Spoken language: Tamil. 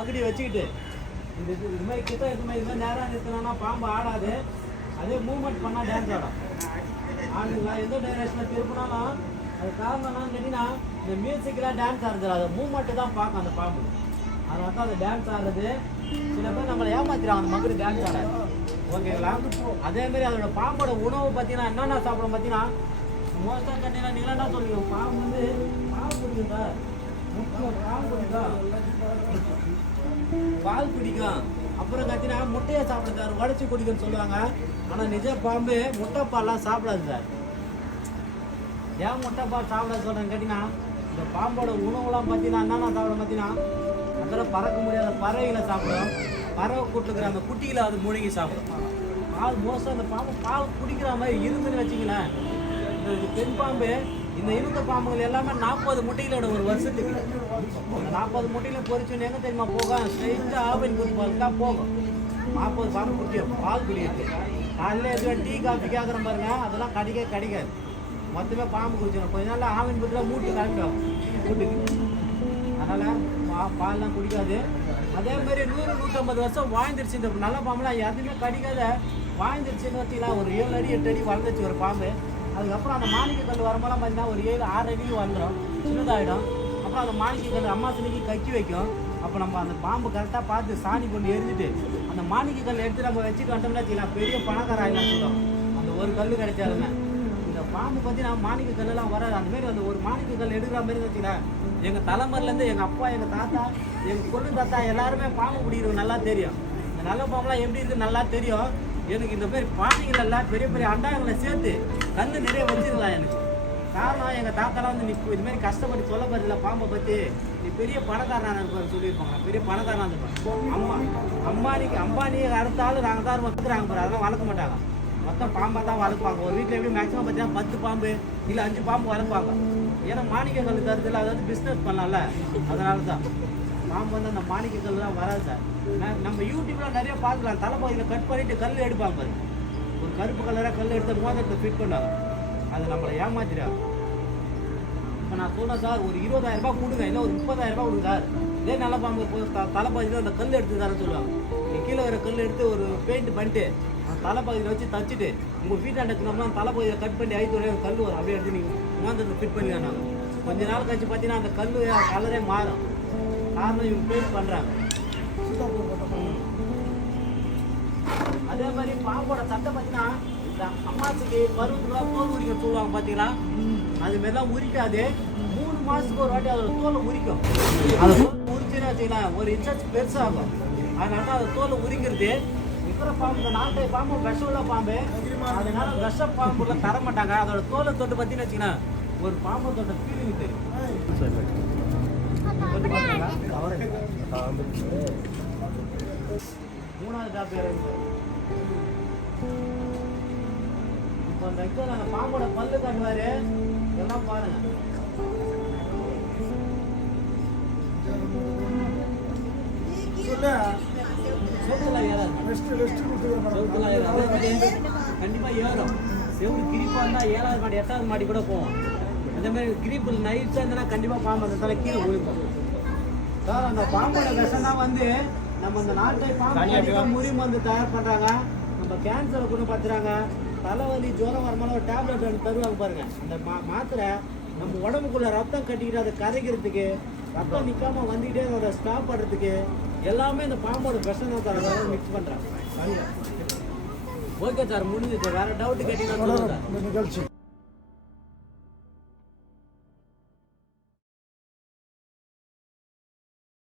பக்கடி வச்சுக்கிட்டு இது மாதிரி கிட்ட இது மாதிரி நேராக நிறுத்தினா பாம்பு ஆடாது. அதே மூவ்மெண்ட் பண்ணால் டான்ஸ் ஆடும். ஆடுங்களா எந்த டைரக்ஷனில் திருப்பினாலும் அது காரணம் என்னன்னு கேட்டிங்கன்னா இந்த மியூசிக்கெலாம் டான்ஸ் ஆடுறது அது மூவ்மெண்ட்டு தான் பார்க்கும் அந்த பாம்பு. அதனால தான் அது டான்ஸ் ஆடுறது. சில பேர் நம்மளை ஏமாத்திடுவாங்க அந்த மக்கள் டான்ஸ் ஆடாது. ஓகேங்களா? அதேமாரி அதோட பாம்போட உணவு பார்த்தீங்கன்னா என்னென்ன சாப்பிடும் பார்த்தீங்கன்னா மோஸ்ட்டாக கேட்டீங்கன்னா நீங்களாம் என்ன சொல்லுவீங்க? பாம்பு வந்து பால் பிடிக்கும் சார், முக்கியம் பால் பிடிக்கும், பால் பிடிக்கும். அப்புறம் பார்த்தீங்கன்னா முட்டையை சாப்பிடும் சார், உடச்சி குடிக்கும்னு சொல்லுவாங்க. ஆனால் நிஜ பாம்பு முட்டை பால்லாம் சாப்பிடாது சார். ஏன் முட்டை பால் சாப்பிடாது சொல்கிறேன்னு கேட்டிங்கன்னா இந்த பாம்போட உணவுலாம் பார்த்தீங்கன்னா என்னென்ன சாப்பிடும் பார்த்தீங்கன்னா அதெல்லாம் பறக்க முடியாத பறவைகளை சாப்பிடும். பறவை கூட்டுக்கிற அந்த குட்டிகளை அது முழுங்கி சாப்பிடும். பால் மோஸ்ட்டாக அந்த பாம்பு பால் குடிக்கிற மாதிரி இருந்துன்னு வச்சிங்களேன். இந்த பெண் பாம்பு இந்த இருந்த பாம்புகள் எல்லாமே 40 முட்டைகளோட ஒரு வருஷத்துக்கு 40 முட்டையில பொறிச்சுன்னு எங்கே தெரியுமா போகும்? ஸ்ட்ரெயிட்டாக ஆவின் குடி பால் தான் போகும். 40 பாம்பு குடிக்கும் பால் குடிக்கிறது. காலையில் எதுவும் டீ காஃபி கேட்குறேன் பாருங்க, அதெல்லாம் கிடைக்காது. மொத்தமே பாம்பு குடிச்சிடும். கொஞ்ச நாள் ஆவின் குடிலாம் மூட்டு கலந்துடும் வீட்டுக்கு. அதனால் பால்லாம் குடிக்காது. அதே மாதிரி 100-150 வருஷம் வாழ்ந்துருச்சு. இந்த நல்ல பாம்புலாம் எதுவுமே கடிக்காத வாழ்ந்துருச்சுன்னு வச்சுக்கலாம். ஒரு 7 அடி 8 அடி வளர்ந்துச்சு ஒரு பாம்பு. அதுக்கப்புறம் அந்த மாணிக்க கல் வரும்போதெல்லாம் பார்த்தீங்கன்னா ஒரு 7-6 அடி வந்துடும், சின்னதாகிடும். அப்புறம் அந்த மாணிக்க கல் அம்மாசனைக்கு கக்கி வைக்கும். அப்போ நம்ம அந்த பாம்பு கரெக்டாக பார்த்து சாணி கொண்டு எரிஞ்சிட்டு அந்த மாணிக்க கல் எடுத்து நம்ம வச்சுட்டு வந்தோம்னா வச்சுக்கலாம் பெரிய பணக்கார ஆகிலாம் சொல்லுவோம். அந்த ஒரு கல் கிடைச்சாலுமே இந்த பாம்பு பார்த்தீங்கன்னா மாணிக்க கல்லெல்லாம் வராது. அந்தமாரி அந்த ஒரு மாணிக்க கல் எடுக்கிற மாதிரி வச்சுக்கலாம். எங்கள் தலைமுறையிலேருந்து எங்கள் அப்பா, எங்கள் தாத்தா, எங்கள் கொள்ளு தாத்தா எல்லாருமே பாம்பு பிடிக்கிறது நல்லா தெரியும். இந்த நல்ல பாம்புலாம் எப்படி இருக்குன்னு நல்லா தெரியும். எனக்கு இந்த மாதிரி பானைகள் எல்லாம் பெரிய பெரிய அண்டாங்களை சேர்த்து கல் நிறைய வச்சிருக்கலாம். எனக்கு காரணம் எங்கள் தாத்தாலாம் வந்து நீ இதுமாரி கஷ்டப்பட்டு சொல்ல போகிறதில்ல பாம்பை பற்றி, நீ பெரிய பணக்காரனாக இருப்பார் சொல்லியிருப்பாங்க. நான் பெரிய பணக்காரனாக இருப்பேன். அம்பானியை அறுத்தாலும் நாங்கள் தான் வளர்க்குறாங்க பாரு, அதெல்லாம் வளர்க்க மாட்டாங்க. மொத்தம் பாம்பை தான் வளர்ப்பாங்க. ஒரு வீட்டில் எப்படி மேக்ஸிமம் பார்த்தீங்கன்னா 10 பாம்பு இல்லை 5 பாம்பு வளர்ப்பாங்க. ஏன்னா மாணிக்க கல் தருதில்ல, அதாவது பிஸ்னஸ் பண்ணலாம்ல, அதனால தான் பாம்பு வந்து அந்த மாணிக்க கல்லாம் வராது சார். நம்ம யூடியூப்லாம் நிறைய பார்க்கலாம். தலைப்பகுதியில் கட் பண்ணிவிட்டு கல் எடுப்பாங்க பாரு, ஒரு கருப்பு கலராக கல் எடுத்து மோதிரத்தை ஃபிட் பண்ணாங்க. அது நம்மளை ஏமாத்திடாது. இப்போ நான் சொல்கிறேன் சார், ஒரு 20,000 ரூபாய் கொடுங்க, இல்லை ஒரு 30,000 ரூபாய் கொடுங்க சார், இதே நல்ல பாம்பு தலைப்பகுதியில் அந்த கல் எடுத்து தரேன்னு சொல்லுவாங்க. நீங்கள் கீழே வர கல் எடுத்து ஒரு பெயிண்ட் பண்ணிட்டு அந்த தலைப்பகுதியில் வச்சு தச்சுட்டு உங்கள் வீட்டாண்டத்துனோம்னா தலைப்பகுதியில் கட் பண்ணி ஐத்தோடைய கல் வரும், அப்படியே எடுத்து நீங்கள் மோதிரத்தை ஃபிட் பண்ணிடலாம். கொஞ்ச நாள் கழிச்சு பார்த்தீங்கன்னா அந்த கல் கலரே மாறும். காரணம் இவங்க பெயிண்ட் பண்ணுறாங்க. அதே மாதிரி பாம்போட சட்டை பார்த்தீங்கன்னா இந்த அம்மாசுக்கு பருவத்துக்குலாம் தோல் உரிக்க சொல்லுவாங்க பார்த்தீங்களா, அதுமாரிலாம் உரிக்காது. 3 மாதத்துக்கு ஒரு வாட்டி அதோட தோலை உரிக்கும். அதை உரிச்சுன்னு வச்சுக்கலாம் ஒரு இன்ச்சஸ் பெருசாகும். அதனால தான் அந்த தோலை உரிக்கிறது. இருக்கிற பாம்பு இந்த நாட்டை பாம்பு விஷமுள்ள பாம்பு, அதனால விஷ பாம்புல தர மாட்டாங்க. அதோட தோலை தொட்டு பார்த்தீங்கன்னு வச்சுக்கலாம் ஒரு பாம்பை தொட்ட ஃபீலிங் தெரியும். 3வது டாக்டர் இப்போ அந்த நாங்கள் பாம்போட பல்லு காட்டுவாரு, எல்லாம் பாருங்க. கண்டிப்பா ஏறும். செவ்வளவு கிரிப்பா இருந்தா 7வது மாடி 8வது மாடி கூட போவோம். அதே மாதிரி கிரிப்பு நைட்ஸா இருந்தா கண்டிப்பா பாம்பு அந்த தலை கீழே விழுக்கும் சார். அந்த பாம்போட விஷம் தான் வந்து நம்ம இந்த நாட்டை பாம்பு முறி மருந்து தயார் பண்றாங்க. நம்ம கேன்சரை கூட பார்த்துறாங்க. தலைவலி ஜுரம் வரமான ஒரு டேப்லெட் ஒன்று தருவாங்க பாருங்க. அந்த மாத்திரை நம்ம உடம்புக்குள்ள ரத்தம் கட்டிக்கிட்டு அதை கரைக்கிறதுக்கு, ரத்தம் நிற்காம வந்துக்கிட்டே அதை ஸ்டாப் பண்ணுறதுக்கு எல்லாமே இந்த பாம்போட விஷம் தான் தர மிக்ஸ் பண்ணுறாங்க. ஓகே சார், முடிஞ்சிச்சு. வேற டவுட் கேட்டீங்கன்னா சொல்லுங்க சார்.